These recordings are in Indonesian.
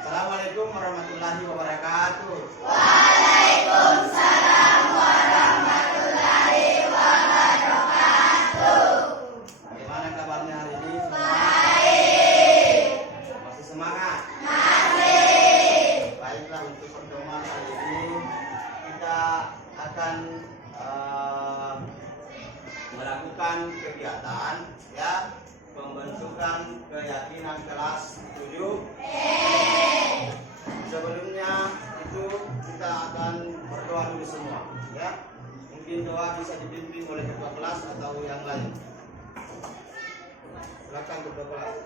Assalamualaikum warahmatullahi wabarakatuh. Waalaikumsalam warahmatullahi wabarakatuh. Bagaimana kabarnya hari ini? Baik. Masih semangat? Masih. Baiklah, untuk pertemuan kali ini kita akan melakukan kegiatan pembentukan keyakinan kelas 7. Sebelumnya itu kita akan berdoa dulu semua, ya. Mungkin doa bisa dipimpin oleh ketua kelas atau yang lain. Silakan ketua kelas.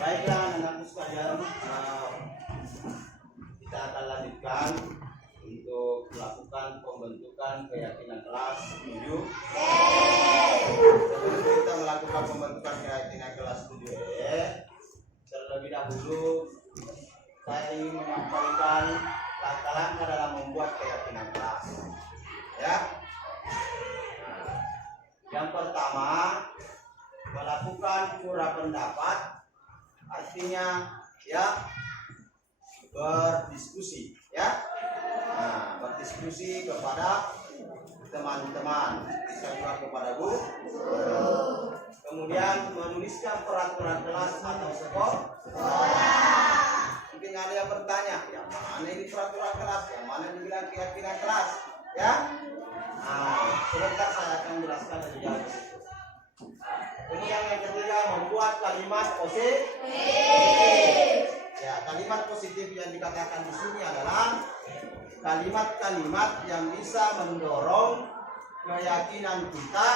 Baiklah anak-anakku sekalian, kita akan lanjutkan untuk melakukan pembentukan keyakinan kelas 7. Sebelum kita melakukan pembentukan keyakinan kelas 7E, terlebih dahulu saya ingin menyampaikan langkah-langkah dalam membuat keyakinan kelas. Ya. Yang pertama, melakukan curah pendapat, artinya berdiskusi, Nah, berdiskusi kepada teman-teman, bisa juga kepada guru. Kemudian menuliskan peraturan kelas atau sekolah. Mungkin ada yang bertanya, yang mana ini peraturan kelas, yang mana dibilang keyakinan kelas, Nah, sebentar saya akan jelaskan lebih jauh. Kemudian yang ketiga, membuat kalimat positif. Ya, kalimat positif yang dikatakan di sini adalah kalimat-kalimat yang bisa mendorong keyakinan kita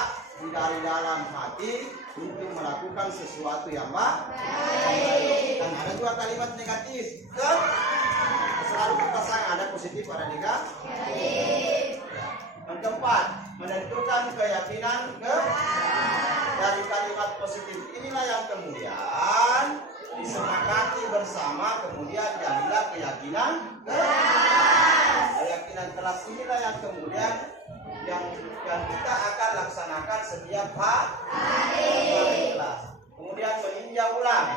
dari dalam hati untuk melakukan sesuatu yang baik. Dan ada juga kalimat negatif. Selalu berpasangan, ada positif, ada negatif. Yang keempat, menentukan keyakinan dari kalimat positif inilah yang kemudian disepakati bersama, kemudian jadilah keyakinan kelas inilah yang kemudian yang kita akan laksanakan setiap hari kelas. Kemudian meninjau ulang,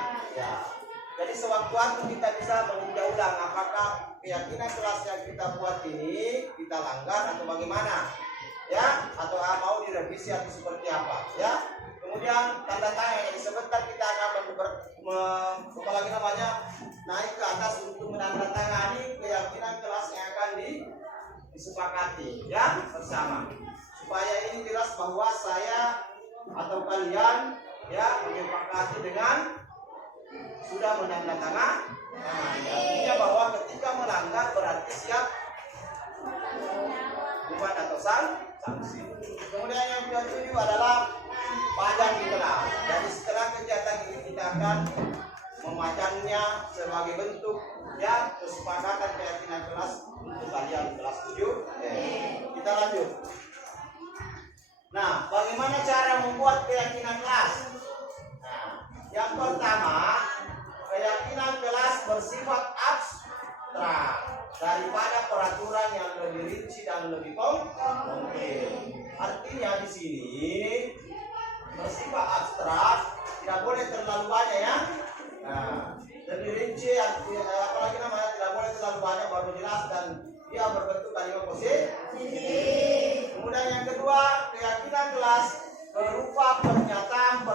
Jadi sewaktu-waktu kita bisa meninjau ulang apakah keyakinan kelas yang kita buat ini kita langgar atau bagaimana, atau mau direvisi atau seperti apa, Kemudian tanda tanya, jadi sebentar kita akan disepakati ya bersama, supaya ini jelas bahwa saya atau kalian ya menyepakati dengan sudah menandatangani. Artinya bahwa ketika melanggar berarti siap hukuman atau sanksi. Kemudian yang ke-7 adalah pajang di kelas. Jadi setelah kegiatan ini kita akan memajangnya sebagai bentuk ya kesepakatan keyakinan kelas untuk kalian kelas 7. Kita lanjut. Nah, bagaimana cara membuat keyakinan kelas? Nah, yang pertama, keyakinan kelas bersifat abstrak daripada peraturan yang lebih rinci dan lebih konkret. Artinya di sini bersifat abstrak, tidak boleh terlalu banyak ya. Nah, lebih rinci, apalagi namanya tidak boleh terlalu banyak baru jelas dan dia berbentuk kalimat positif. Kemudian yang kedua, keyakinan kelas berupa pernyataan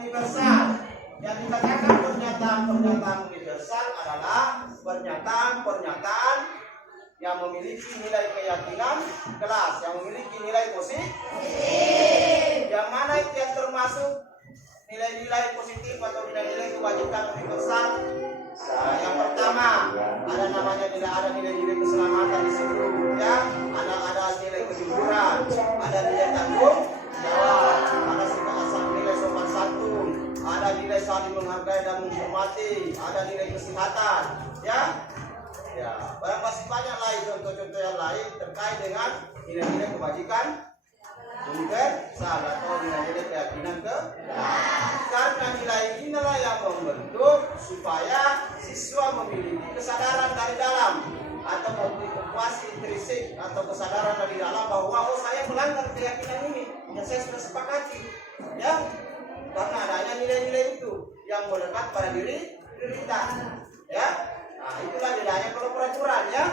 universal. Yang dikatakan pernyataan universal adalah pernyataan yang memiliki nilai keyakinan kelas, yang memiliki nilai positif. Yang mana itu yang termasuk nilai-nilai positif atau nilai-nilai kewajiban universal? Nah, yang pertama ada nilai-nilai keselamatan di situ, ya, ada nilai kejujuran, ada nilai tanggung jawab, ada nilai sopan santun, ada nilai saling menghargai dan menghormati, ada nilai kesehatan, ya. Ya, barang masih banyak lain contoh-contoh yang lain terkait dengan nilai-nilai kebajikan universal atau nilai-nilai keyakinan karena nilai inilah yang membentuk supaya siswa memiliki kesadaran dari dalam atau motivasi intrinsik atau kesadaran dari dalam bahwa saya melanggar keyakinan ini yang saya sudah sepakati, ya, karena adanya nilai-nilai itu yang melekat pada diri kita, ya. Nah, itulah nilainya kalau peraturan, ya.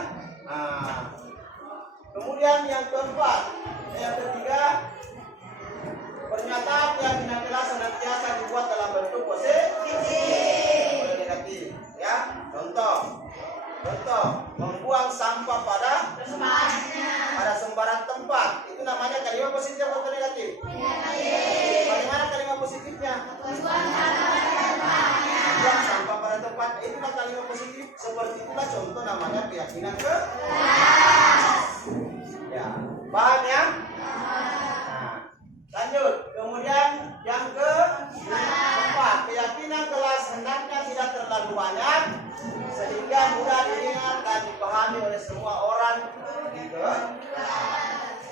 Nah, kemudian yang keempat, yang ketiga, pernyataan keyakinan kelas senantiasa dibuat dalam bentuk positif, negatif, ya. Contoh, membuang sampah pada sembarang tempat, itu namanya kalimat positif atau negatif? Bagaimana kalimat positifnya? Membuang sampah pada tempat, itulah kalimat positif. Seperti itulah contoh namanya keyakinan kelas. Ya, paham ya? Nah, lanjut. Kemudian yang keempat, keyakinan kelas hendaknya tidak terlalu banyak sehingga mudah diingat dan dipahami oleh semua orang di kelas.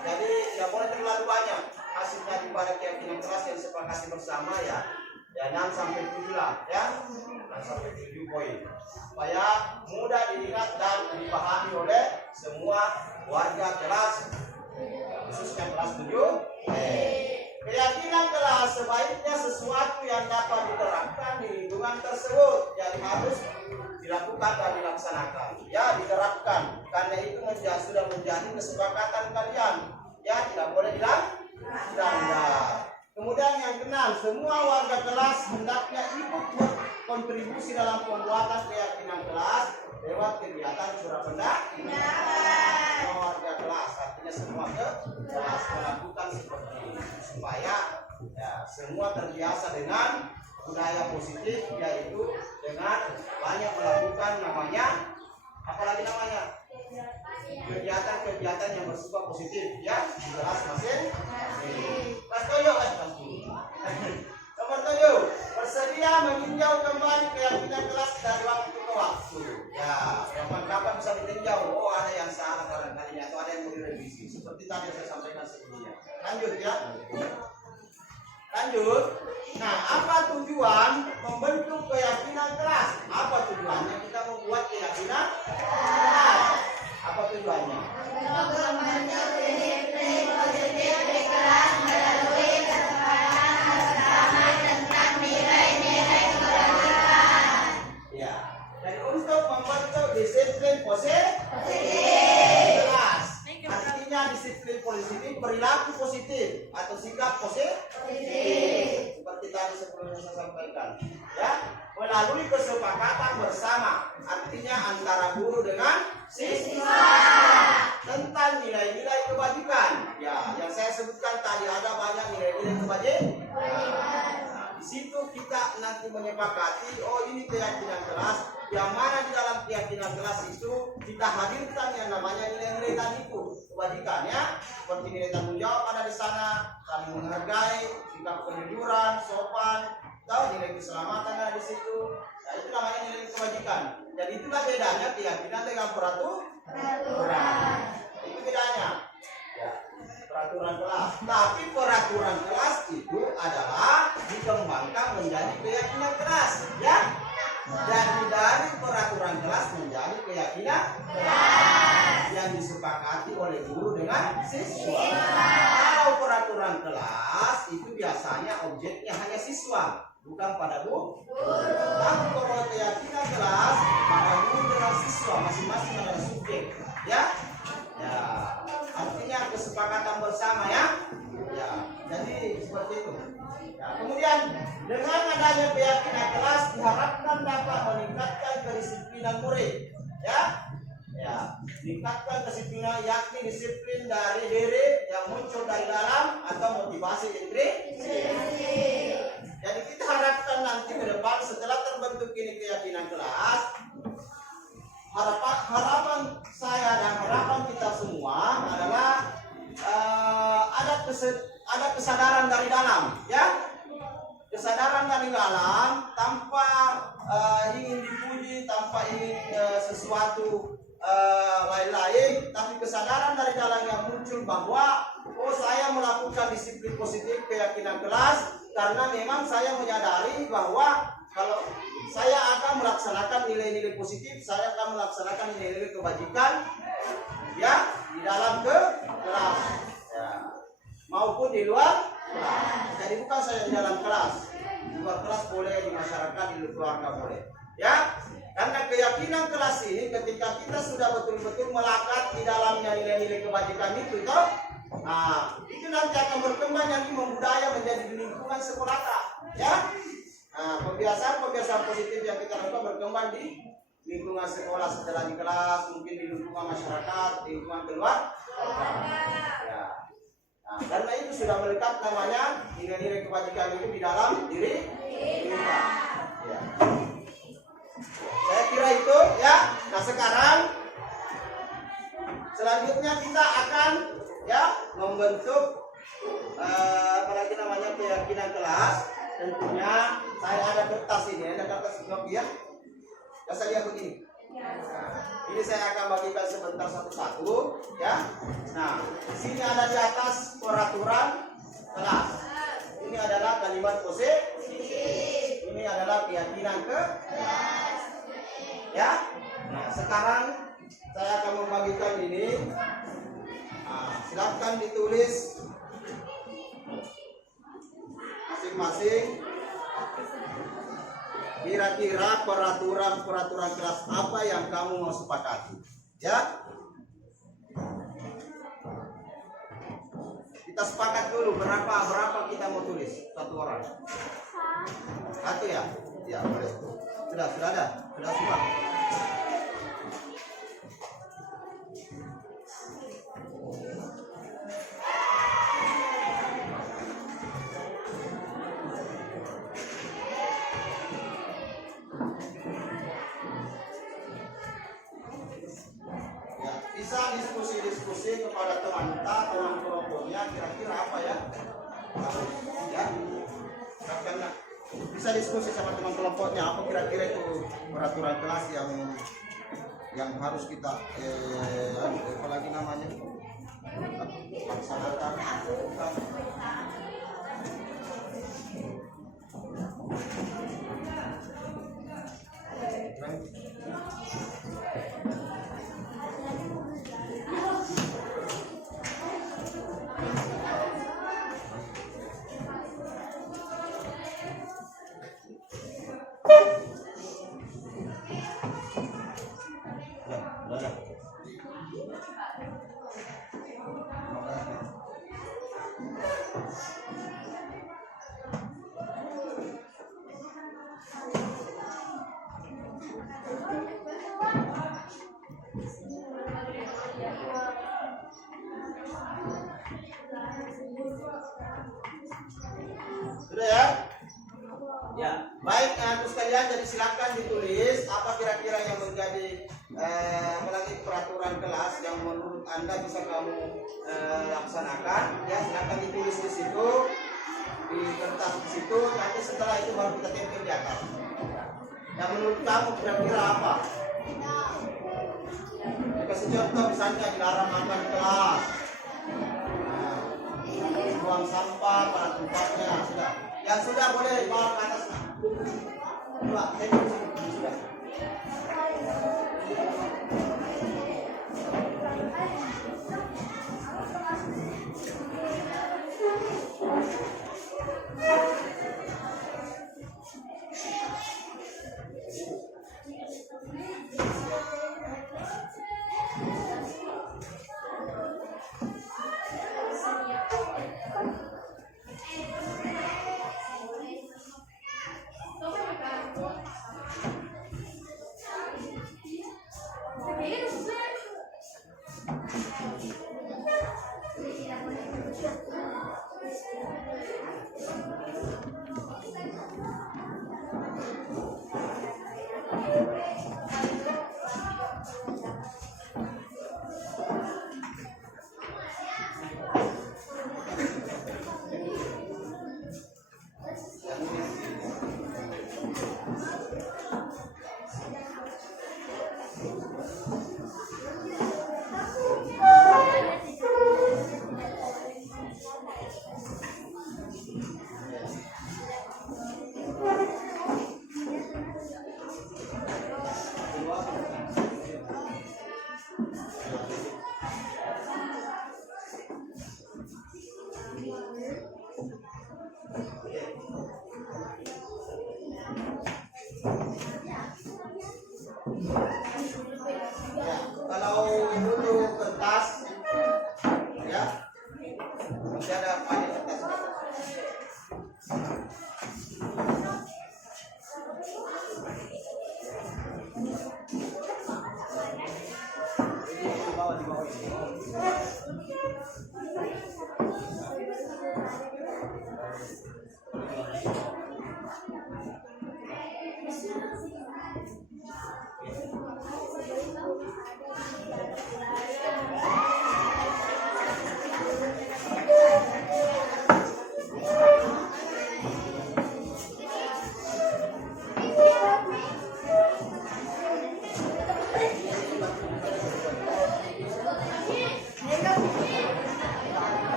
Jadi tidak boleh terlalu banyak. Hasilnya daripada keyakinan kelas yang disepakati bersama, ya. Ya 6 sampai 7 lah, ya. 6 sampai 7 poin. Supaya mudah diingat dan dipahami oleh semua warga kelas, khususnya kelas 7. Keyakinan kelas sebaiknya sesuatu yang dapat diterapkan di lingkungan tersebut. Jadi harus dilakukan dan dilaksanakan. Ya, diterapkan. Karena itu sudah menjadi kesepakatan kalian. Ya, tidak boleh dilanggar. Kemudian yang keenam, semua warga kelas hendaknya ikut berkontribusi dalam pembuatan keyakinan kelas lewat kegiatan surah pendapat. Semua warga kelas, artinya semua kelas melakukan seperti ini supaya ya, semua terbiasa dengan budaya positif, yaitu dengan banyak melakukan apalagi namanya kegiatan-kegiatan yang bersifat positif, ya, di kelas masing-masing. Kelas 7 nomor 7, bersedia meninjau kembali keyakinan kelas dari waktu ke waktu. Ya, kapan bisa ditinjau? Oh, ada yang salah barangkali atau ada yang mau direvisi. Seperti tadi saya sampaikan sebelumnya. Lanjut, ya. Lanjut. Nah, apa tujuan membentuk keyakinan kelas? Apa tujuannya kita membuat keyakinan kelas? Apa tujuannya? Untuk membentuk disiplin positif di kelas melalui kesepakatan bersama tentang nilai-nilai kebajikan. Ya, dan untuk membentuk disiplin positif di kelas. Artinya disiplin positif perilaku. perilaku positif atau sikap positif. Seperti tadi sebelumnya saya sampaikan, ya, melalui kesepakatan bersama, artinya antara guru dengan siswa tentang nilai-nilai kebajikan. Ya, yang saya sebutkan tadi ada banyak nilai-nilai kebajikan. Nah, di situ kita nanti menyepakati, oh ini keyakinan kelas, yang mana di dalam keyakinan kelas itu kita hadirkan yang namanya nilai-nilai tadi itu kebajikan, ya, seperti nilai tanggung jawab ada di sana, saling menghargai, sikap kejujuran, sopan, tahu nilai keselamatan ada di situ. Nah, itu namanya nilai kebajikan. Jadi itulah bedanya keyakinan dengan peraturan. Itu bedanya. Ya, peraturan kelas. Tapi peraturan kelas itu adalah dikembangkan menjadi keyakinan kelas, ya. Dan dari peraturan kelas menjadi keyakinan kelas yang disepakati oleh guru dengan siswa. Kalau peraturan kelas itu biasanya objeknya hanya siswa, bukan pada guru. Tapi kalau keyakinan kelas pada guru dengan siswa masing-masing adalah subjek, ya. Ya, artinya kesepakatan bersama, ya. Ya, jadi seperti itu. Ya, kemudian dengan adanya keyakinan kelas diharapkan dapat meningkatkan kedisiplinan murid, ya. Ya, meningkatkan kedisiplinan yakni disiplin dari diri yang muncul dari dalam atau motivasi intrinsik. Jadi kita harapkan nanti ke depan setelah terbentuk ini keyakinan kelas, harapan saya dan harapan kita semua adalah ada kesadaran dari dalam, ya. Kesadaran dari dalam tanpa ingin dipuji, tanpa ingin sesuatu lain-lain, tapi kesadaran dari dalam yang muncul bahwa oh saya melakukan disiplin positif keyakinan kelas karena memang saya menyadari bahwa kalau saya akan melaksanakan nilai-nilai positif, saya akan melaksanakan nilai-nilai kebajikan, ya, di dalam kelas, ya, maupun di luar kelas. Jadi bukan saya di dalam kelas, di luar kelas boleh, di masyarakat, di keluarga boleh, ya. Karena keyakinan kelas ini ketika kita sudah betul-betul melekat di dalamnya nilai-nilai kebajikan itu, toh, nah, itu nanti akan berkembang yang membudaya menjadi lingkungan sekolah, ya. Nah, pembiasaan positif yang kita lakukan berkembang di lingkungan sekolah, setelah di kelas, mungkin di lingkungan masyarakat, di lingkungan keluar. Ya. Nah, karena itu sudah melekat namanya nilai-nilai kebajikan itu di dalam diri kita. Ya. Saya kira itu, ya. Nah, sekarang selanjutnya kita akan, ya, membentuk apalagi namanya keyakinan kelas. Tentunya saya ada kertas ini, ada kertas blok, ya. Saya begini. Nah, ini saya akan bagikan sebentar satu-satu, ya. Nah, di sini ada di atas peraturan kelas. Ini adalah kalimat positif. Ini adalah keyakinan kelas, ya. Nah, sekarang saya akan membagikan ini. Nah, silakan ditulis masing-masing kira-kira peraturan kelas apa yang kamu mau sepakati, ya. Kita sepakat dulu berapa kita mau tulis satu orang. Satu, ya. Ya, boleh. Sudah ada. Sudah semua. Bisa diskusi kepada teman kelompoknya kira-kira apa, ya. Ya, karena bisa diskusi sama teman kelompoknya apa kira-kira itu peraturan kelas yang harus kita apalagi namanya laksanakan. Sudah ya? Ya, baik anak sekalian, jadi silakan ditulis apa kira-kira yang menjadi apalagi peraturan kelas yang menurut Anda bisa kamu laksanakan. Ya, silakan ditulis di situ, di kertas di situ. Nanti setelah itu baru kita tempel di atas. Yang menurut kamu kira-kira apa? Kasih contoh misalnya dilarang makan di kelas, buang sampah pada tempatnya, sudah. Yang sudah boleh bawa ke atas. Dua, sudah.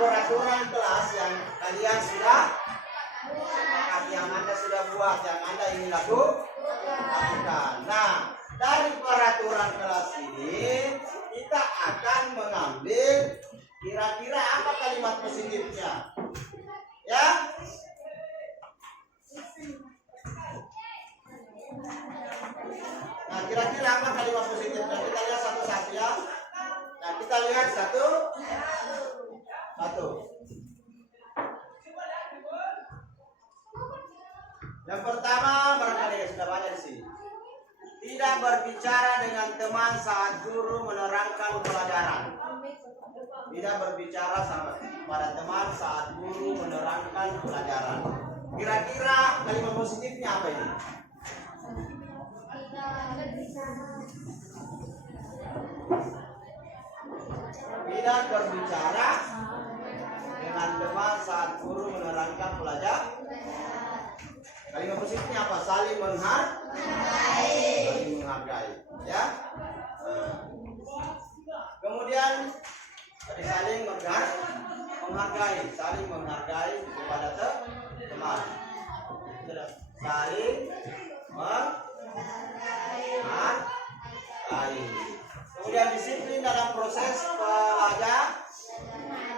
peraturan kelas yang kalian sudah yang Anda sudah buat, yang Anda ingin lakukan. Nah, dari peraturan kelas ini kita akan mengambil kira-kira apa kalimat positifnya, ya? Nah, kira-kira apa kalimat positifnya? Kita lihat satu-satu ya. Nah, kita lihat satu. Yang pertama barangkali sudah banyak di sini. Tidak berbicara dengan teman saat guru menerangkan pelajaran. Tidak berbicara sama pada teman saat guru menerangkan pelajaran. Kira-kira kalimat positifnya apa ini? Tidak berbicara dengan teman saat guru menerangkan pelajaran. Kalimat positifnya apa? Saling menghargai. Saling menghargai, ya. Kemudian tadi saling menghargai, saling menghargai kepada teman. Saling menghargai. Kemudian disiplin dalam proses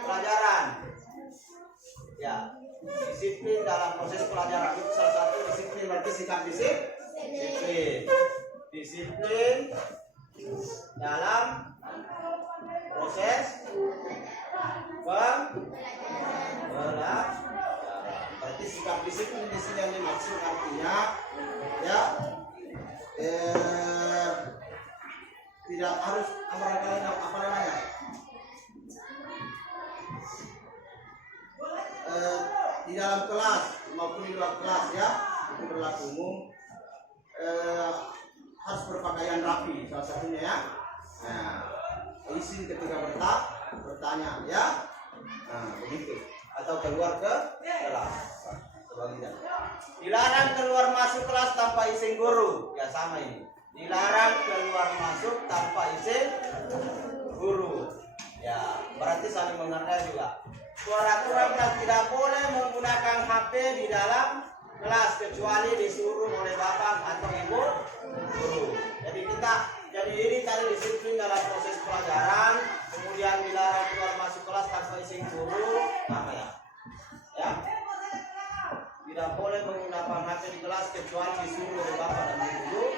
pelajaran. Ya, disiplin dalam proses pelajaran itu salah satu disiplin, berarti sikap disiplin. Disiplin dalam proses pelajaran. Berarti sikap disiplin di sini yang dimaksud artinya ya tidak harus apa namanya di dalam kelas maupun di luar kelas, ya, itu berlaku umum. Harus berpakaian rapi salah satunya, ya. Nah, izin ketika bertanya, ya. Nah, begitu. Atau keluar ke kelas. Sebaliknya. Dilarang keluar masuk kelas tanpa izin guru. Ya, sama ini. Dilarang keluar masuk tanpa izin guru. Ya, berarti saling menghargai juga. Peraturan tidak boleh menggunakan HP di dalam kelas kecuali disuruh oleh bapak atau ibu guru. Jadi ini tadi disiplin dalam proses pelajaran, kemudian dilarang keluar masuk kelas tanpa izin guru, apa ya? Ya. Tidak boleh menggunakan HP di kelas kecuali disuruh oleh bapak dan ibu guru.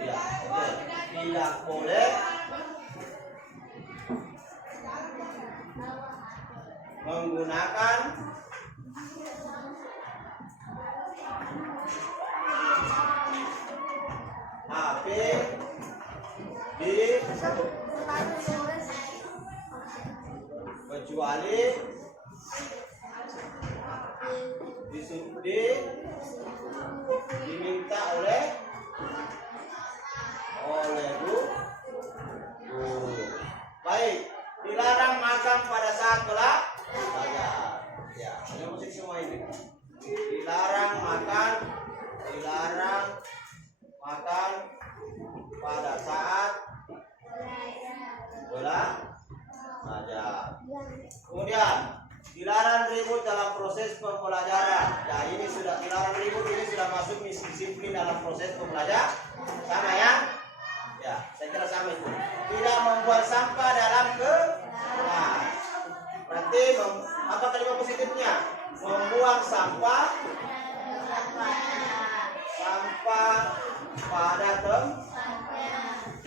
Ya, tidak boleh menggunakan HP di kecuali diminta oleh guru. Baik, dilarang makan pada saat belajar. Ya, ini musik semua ini. Dilarang makan pada saat belajar. Kemudian dilarang ribut dalam proses pembelajaran. Ya, ini sudah dilarang ribut, ini sudah masuk disiplin dalam proses pembelajaran. Sama, ya? Ya, saya kira sama itu. Tidak membuang sampah dalam kelas. Berarti apa kalimat positifnya? Membuang sampah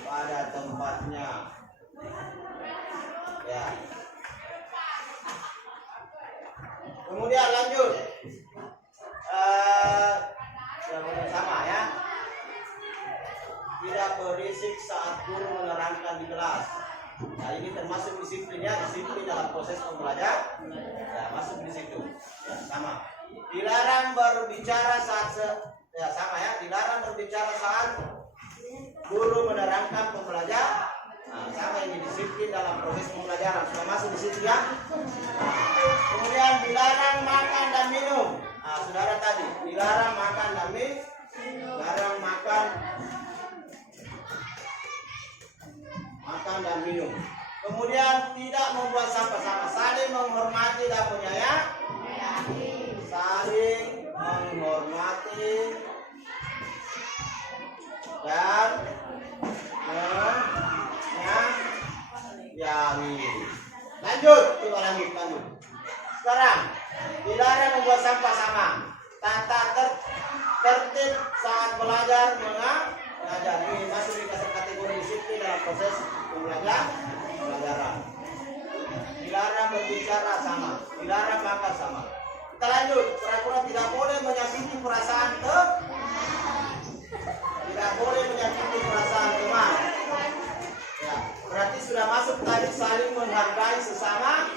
pada tempatnya. Ya. Kemudian lanjut. Sama, ya. Tidak berisik saat guru menerangkan di kelas. Nah, ini termasuk disiplinnya, disiplin dalam proses pembelajaran. Ya, masuk di situ. Ya, sama. Dilarang berbicara sama, ya. Dilarang berbicara saat guru menerangkan pembelajaran. Nah, sama, ini disiplin dalam proses pembelajaran. Sudah masuk di situ, ya. Kemudian dilarang makan dan minum. Nah, saudara tadi dilarang makan dan minum. Dilarang makan dan minum. Kemudian tidak membuat sampah, sama, saling menghormati dan menyayangi. Saling menghormati dan menyayangi. Lanjut. Sekarang dilarang membuat sampah, sama. Tata tertib saat belajar mengajar. Ini masuk di kategori disiplin dalam proses pembelajaran. berbicara sama, dilarang makan sama. Kita lanjut. Peraturan tidak boleh menyakiti perasaan tidak boleh menyakiti perasaan teman. Ya, berarti sudah masuk tadi saling menghargai sesama.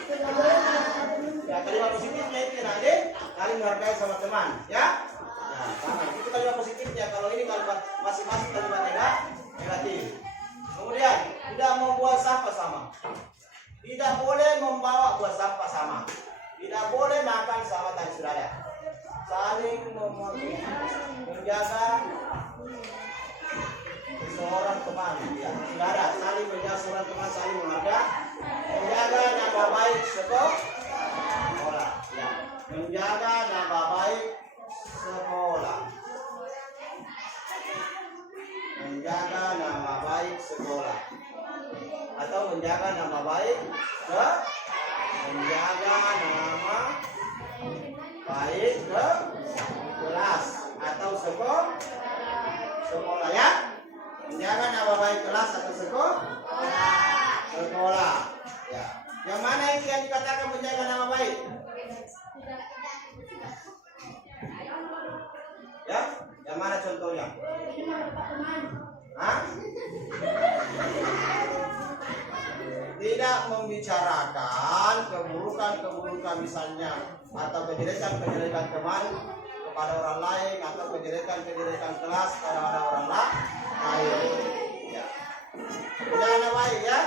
Ya, kalimat positifnya itu nanti saling menghargai sama teman, ya. Nah, sama. Itu kalimat positifnya. Kalau ini kalimat masing-masing kalimat negatif. Kemudian tidak membuang sampah sama. Tidak boleh membawa buah sampah sama. Tidak boleh makan sama tadi sudah ada. Saling menjaga seorang teman, ya. Sudah ada saling menjaga seorang teman, saling menghargai, menjaga nama baik sekolah, ya. Menjaga nama baik sekolah. Menjaga nama baik sekolah atau menjaga nama baik menjaga nama baik ke kelas atau sekolah, ya. Menjaga nama baik kelas atau sekolah, ya. Yang mana itu yang dikatakan menjaga nama baik? Ya, yang mana contohnya? Hah? Tidak membicarakan keburukan misalnya atau kejelekan teman kepada orang lain atau kejelekan kelas kepada orang lain. Ya. Jangan baik, ya.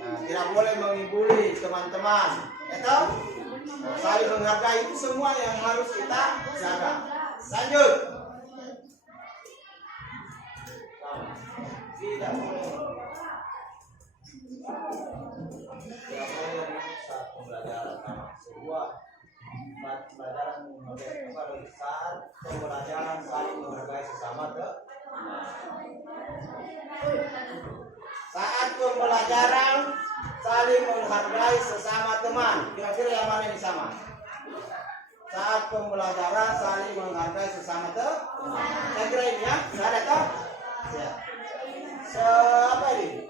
Nah, tidak boleh mengibuli teman-teman. Itu saling menghargai, itu semua yang harus kita jaga. Lanjut. Tidak boleh merusak pembelajaran sebuah pembelajaran menghargai saat pembelajaran saling menghargai sesama saat pembelajaran saling menghargai sesama teman. Kira-kira yang mana ini sama? Saat pembelajaran saling menghargai sesama teman. Kira-kira ini, ya? Sudah ada toh? Ya. Apa ini?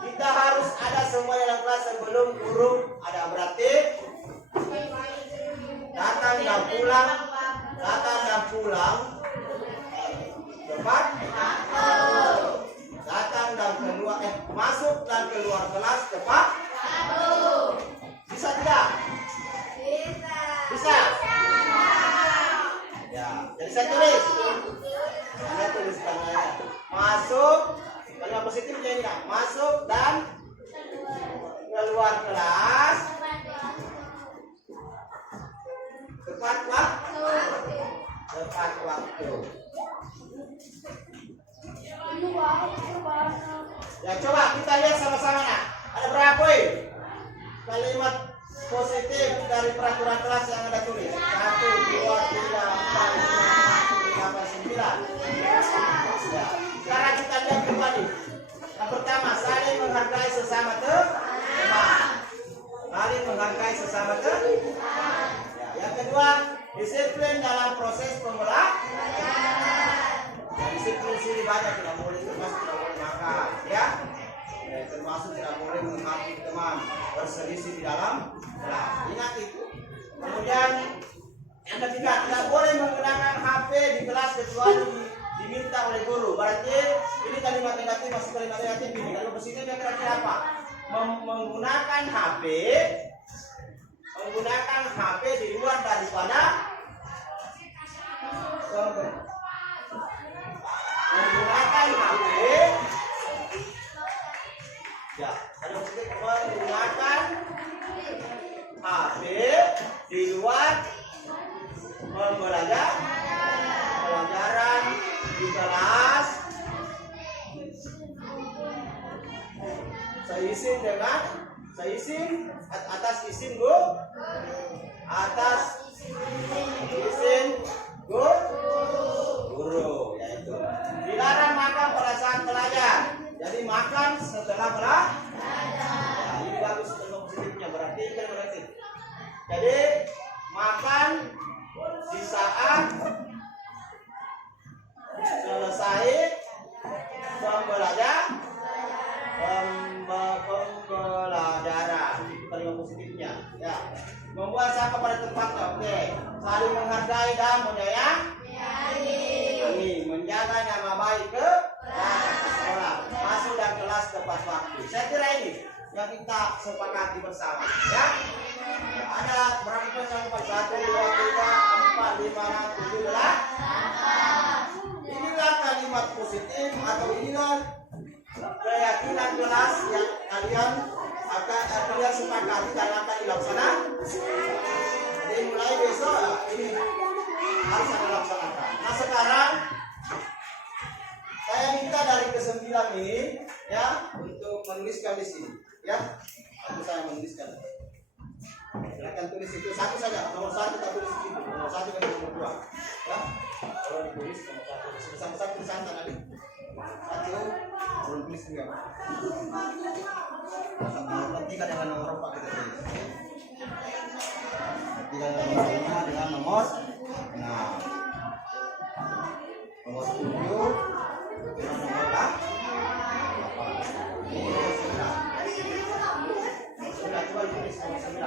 Kita harus ada semua dalam kelas sebelum guru ada, berarti datang dan pulang tepat, datang dan keluar masuk dan keluar kelas tepat. Bisa tidak? Bisa. Ya, jadi saya tulis. Saya tuliskan aja. Masuk, kalimat positifnya ini, masuk dan keluar kelas tepat waktu. Ya, coba kita lihat sama-sama, nah. Ada berapa kalimat positif dari peraturan kelas yang ada tulis? 1, 2, 3, 4, 5, 6, 7, 8, 9. Ya. Sekarang kita lihat kembali. Yang pertama, saling menghargai sesama teman. Saling menghargai sesama teman. Ya. Yang kedua, disiplin dalam proses pembelajaran. Ya, disiplin sini banyak, tidak boleh termasuk tidak boleh makan, ya. Termasuk tidak boleh menghakimi teman, berselisih di dalam kelas. Ingat itu. Kemudian yang ketiga, tidak boleh menggunakan HP di kelas kecuali diminta oleh guru. Berarti ini kalimat negatif masuk kalimat negatif ini. Kalimat positifnya kira-kira apa? Menggunakan HP di luar daripada menggunakan HP. Ya, kalau kita menggunakan HP di luar pembelajaran di kelas seizin atas izin guru, yaitu dilarang makan pada saat belajar. Jadi makan setelah belajar. Ya, ini bagus untuk positifnya, berarti kan berarti. Jadi makan di saat selesai pembelajaran. Itu kalimat positifnya. Ya, membuat sampah pada tempatnya. Oke, saling menghargai dan menyayangi, menjaga nama baik ke sekolah, masuk dan kelas tepat waktu. Saya kira ini yang kita sepakati bersama. Ya, ada berapa persen? 1, 2, 3, 4, 5, 6, 7, 8. Inilah kalimat positif atau inilah keyakinan kelas yang kalian sepakati dan akan dilaksanakan. Jadi mulai besok ini harus dilaksanakan. Nah sekarang saya minta dari ke-9 ini ya untuk menuliskan di sini ya. Aku saya menuliskan. Silakan tulis itu satu saja. Nomor 1 kita tulis itu. Nomor 1 dan nomor 2. Ya. Kalau ditulis nomor 1 sebesar tulisan tadi. 1 belum tulis juga. Nomor 3 dengan nomor 4 kita tulis. 3 dengan nomor 5 dengan nomor 6. Nomor 7 dengan nomor 8. Ini nomor 9. Sudah coba ditulis nomor 9.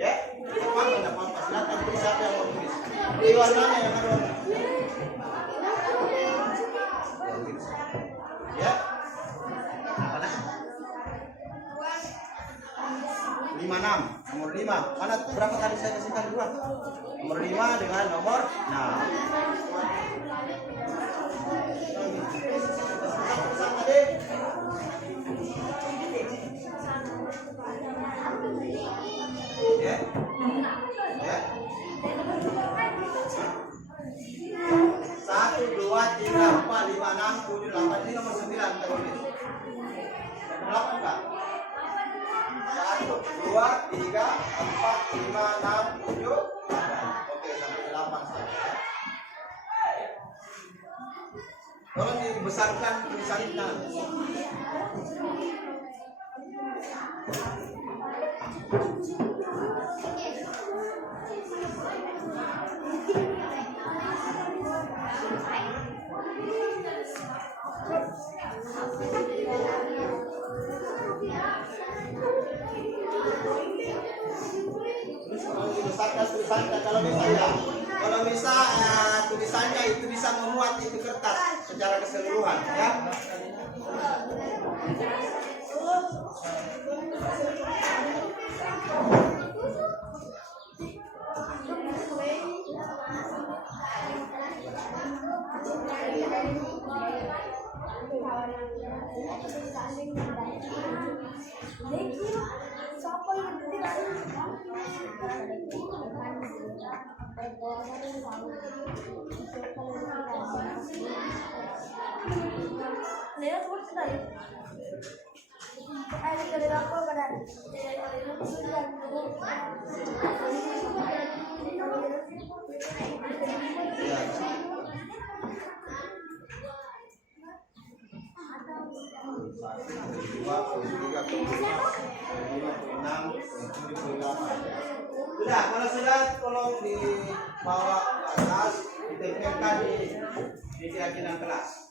Ya, cepat mendapat silakan tulis siapa yang mau tulis. Di warnanya yang ada. Ya. Apa nak? 56. Nomor 5. Mana berapa kali saya kasihkan dua? Nomor 5 dengan nomor 6. Ya. Ya. 1, 2, 3, 4, 5, 6, 7, 8. Ini nomor 9 kita tulis. 8 Pak. 1, 2, 3, 4, 5, 6, 7, 8. Oke, sampai 8 saja. Tolong dibesarkan tulisannya. Kalau bisa tulisannya itu bisa memuat itu kertas secara keseluruhan ya. Sudah, kalau sudah tolong dibawa ke atas, ditempelkan di keyakinan kelas.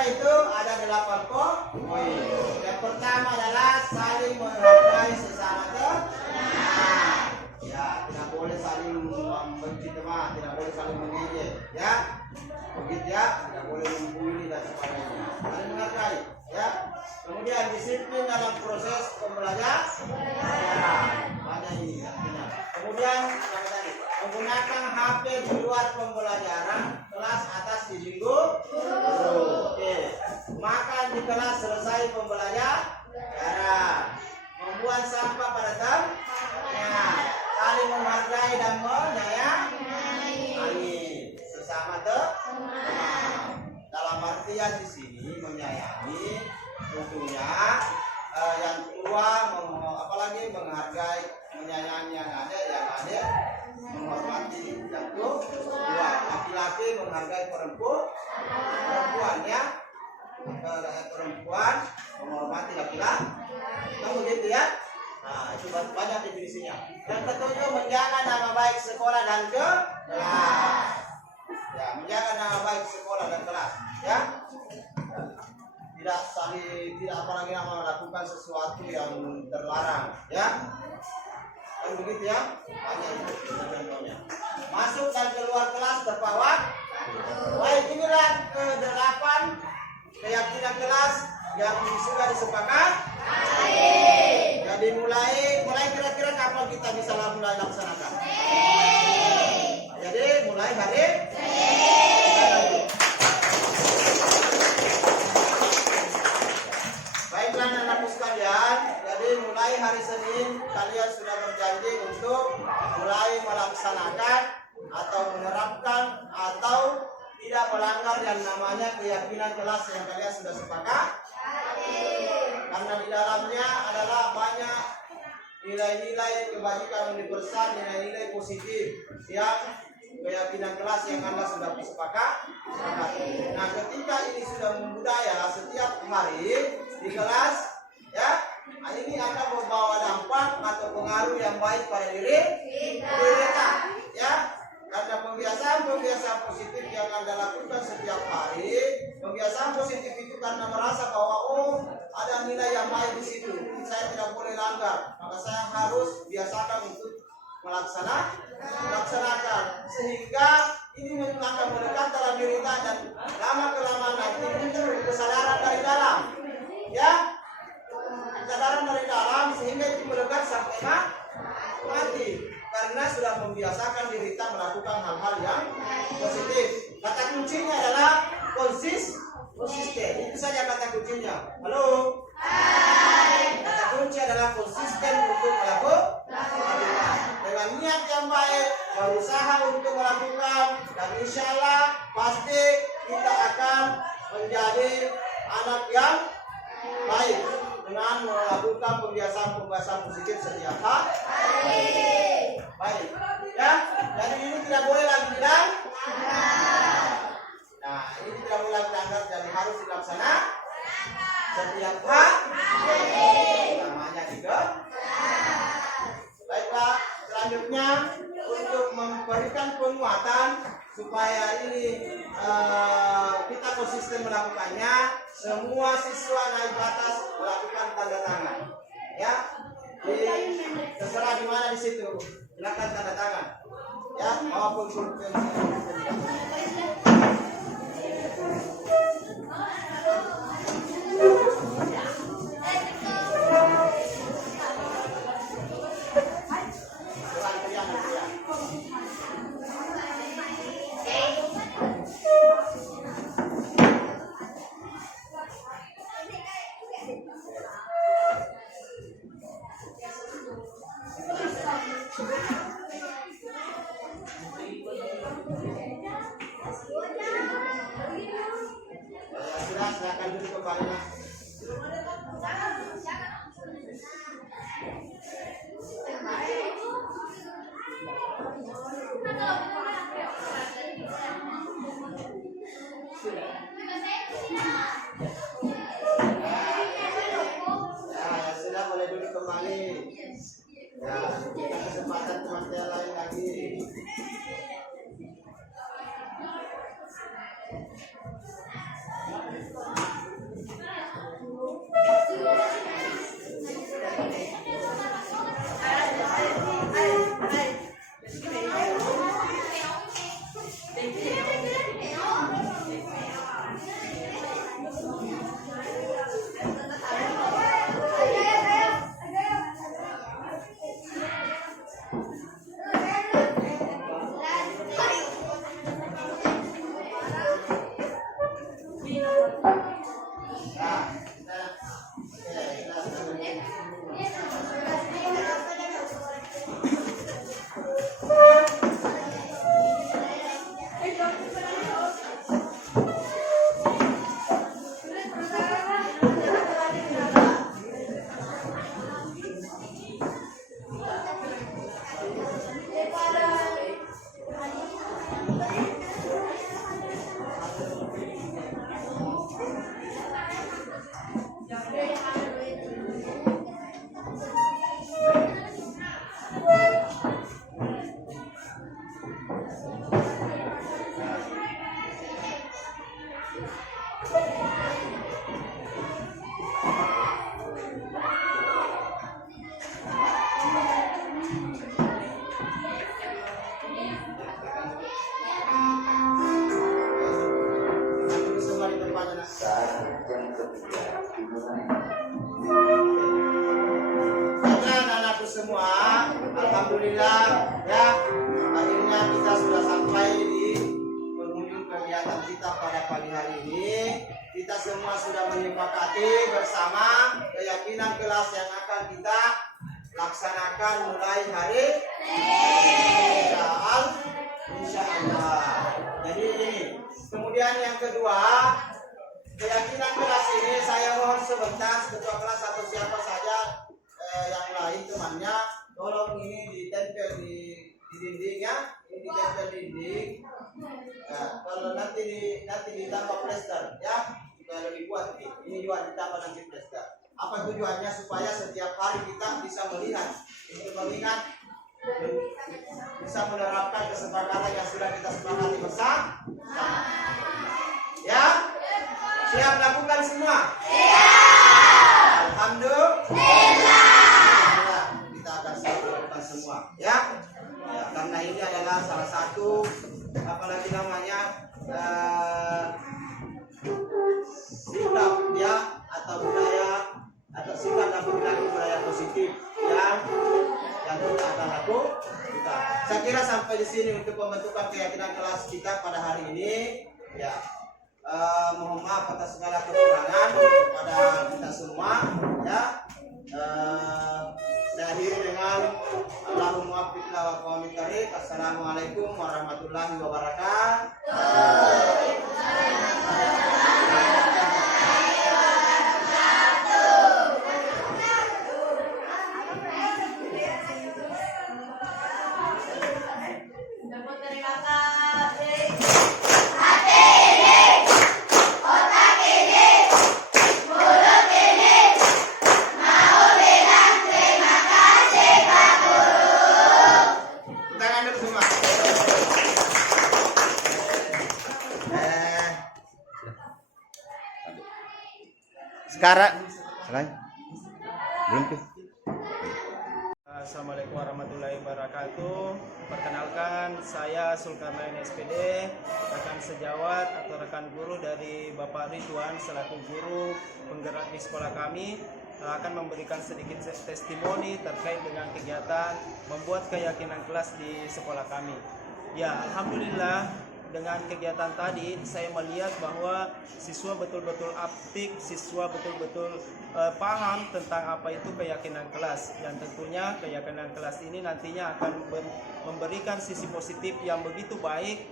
Apa itu? Ada 8 poin. Yang pertama adalah saling menghargai sesama teman. Ya, tidak boleh saling membenci teman, tidak boleh saling mengejek, ya. Begitu ya, tidak boleh membuli dan sebagainya. Saling menghargai, ya. Kemudian disiplin dalam proses pembelajaran. Ya, banyak ini artinya. Kemudian yang tadi, menggunakan HP di luar pembelajaran kelas atas izin guru. Oke. Makan di kelas selesai pembelajaran. Membuang sampah pada tempatnya. Saling menghargai dan menyayangi sesama teman. Dalam artian di sini menyayangi tentunya yang tua, apalagi menghargai, menyayangi yang ada, menghormati yang tua. Laki-laki menghargai perempuan ya, perempuan menghormati laki-laki. Kan begitu ya. Nah, itu banyak definisinya. Yang ketujuh, menjaga nama baik sekolah dan kelas. Ya, menjaga nama baik sekolah dan kelas. Ya, tidak apalagi melakukan sesuatu yang terlarang. Ya, kan begitu ya. Banyak itu contohnya. Masuk dan keluar kelas tepat waktu. Baik, inilah ke-8 keyakinan kelas yang sudah disepakati. Jadi mulai kira-kira kapan kita bisa mulai laksanakan? Jadi mulai hari baiklah anak-anakku sekalian, jadi mulai hari Senin kalian sudah berjanji untuk mulai melaksanakan atau menerapkan atau tidak melanggar yang namanya keyakinan kelas yang kalian sudah sepakat. Karena di dalamnya adalah banyak nilai-nilai kebajikan universal, nilai-nilai positif yang keyakinan kelas yang Anda sudah sepakat. Nah, ketika ini sudah membudaya setiap hari di kelas, ya, ini akan membawa dampak atau pengaruh yang baik pada diri kita, ya. Karena pembiasaan positif yang Anda lakukan setiap hari, pembiasaan positif itu karena merasa bahwa ada nilai yang baik di situ, saya tidak boleh langgar, maka saya harus biasakan untuk melaksanakan, sehingga ini akan melekat dalam diri kita dan lama kelamaan nanti muncul kesadaran dari dalam, ya, kesadaran dari dalam sehingga itu melekat sampai mati. Karena sudah membiasakan diri kita melakukan hal-hal yang positif. Kata kuncinya adalah konsisten. Itu saja kata kuncinya. Halo? Hai. Kata kunci adalah konsisten untuk melakukan. Dengan niat yang baik, berusaha untuk melakukan, dan insya Allah pasti kita akan menjadi anak yang baik dengan melakukan pembiasaan positif setiap hari. Baik, ya. Jadi ini tidak boleh lagi dilanggar. Nah, ini tidak boleh lagi dilanggar, jadi harus dilaksanakan setiap hari. Namanya juga. Baiklah, selanjutnya untuk memberikan penguatan supaya ini kita konsisten melakukannya, semua siswa naik batas melakukan tanda tangan, ya. Terserah di mana di situ, silakan tanda tangan, ya, maupun pulpen. Silakan duduk kembali. Sudah boleh duduk kembali. Ya, kita kesempatan teman yang lain lagi. Duduk semua di tempatnya, nak. Baiklah, anak-anakku semua, alhamdulillah ya, akhirnya kita sudah sampai di penghujung kegiatan kita pada pagi hari ini. Kita semua sudah menyepakati bersama keyakinan kelas yang akan kita laksanakan mulai hari insya Allah. Jadi ini. Kemudian yang kedua, keyakinan kelas ini saya mohon sebentar ketua kelas atau siapa saja yang lain temannya, tolong ini ditempel di dindingnya, ini ditempel di dinding. Nah, kalau nanti ditambah plester ya, supaya lebih kuat. Ini juga ditambah nanti plester. Apa tujuannya? Supaya setiap hari kita bisa melihat, untuk mengingat, bisa menerapkan kesepakatan yang sudah kita sepakati bersama. Ya, siap lakukan semua. Alhamdulillah. Kita akan siap lakukan semua. Ya, karena ini adalah salah satu apalagi namanya sikap ya atau budaya atau sikap dan perilaku budaya positif yang kita akan lakukan. Saya kira sampai di sini untuk pembentukan keyakinan kelas kita pada hari ini. Ya, mohon maaf atas segala kekurangan kepada kita semua. Ya, saya akhiri dengan Allahumma waffiq wa aqwamit thariq. Assalamualaikum warahmatullahi wabarakatuh. Tangan dulu semua. Sekarang belum tuh. Assalamualaikum warahmatullahi wabarakatuh. Perkenalkan, saya Sulkarnain SPD, rekan sejawat atau rekan guru dari Bapak Ridwan selaku guru penggerak di sekolah kami, akan memberikan sedikit testimoni terkait dengan kegiatan membuat keyakinan kelas di sekolah kami. Ya, alhamdulillah dengan kegiatan tadi saya melihat bahwa siswa betul-betul aktif, siswa betul-betul paham tentang apa itu keyakinan kelas, dan tentunya keyakinan kelas ini nantinya akan memberikan sisi positif yang begitu baik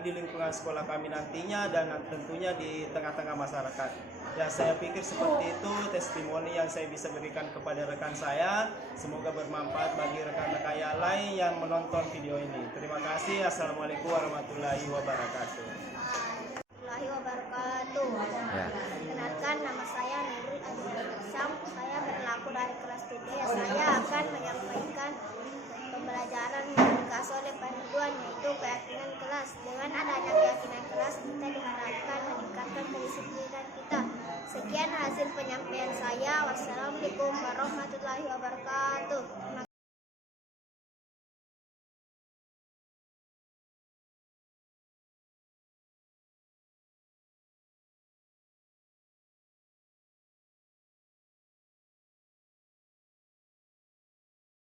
di lingkungan sekolah kami nantinya dan tentunya di tengah-tengah masyarakat. Ya, saya pikir seperti itu testimoni yang saya bisa berikan kepada rekan saya. Semoga bermanfaat bagi rekan-rekan yang lain yang menonton video ini. Terima kasih. Assalamualaikum warahmatullahi wabarakatuh. Warahmatullahi wabarakatuh. Perkenalkan, nama saya Nurul Azizam. Saya berlaku dari kelas 3. Saya akan menyampaikan pembelajaran yang dikasih oleh Pak Ridwan, yaitu keyakinan kelas. Dengan adanya keyakinan kelas, kita diharapkan meningkatkan kedisiplinan kita. Sekian hasil penyampaian saya. Wassalamualaikum warahmatullahi wabarakatuh.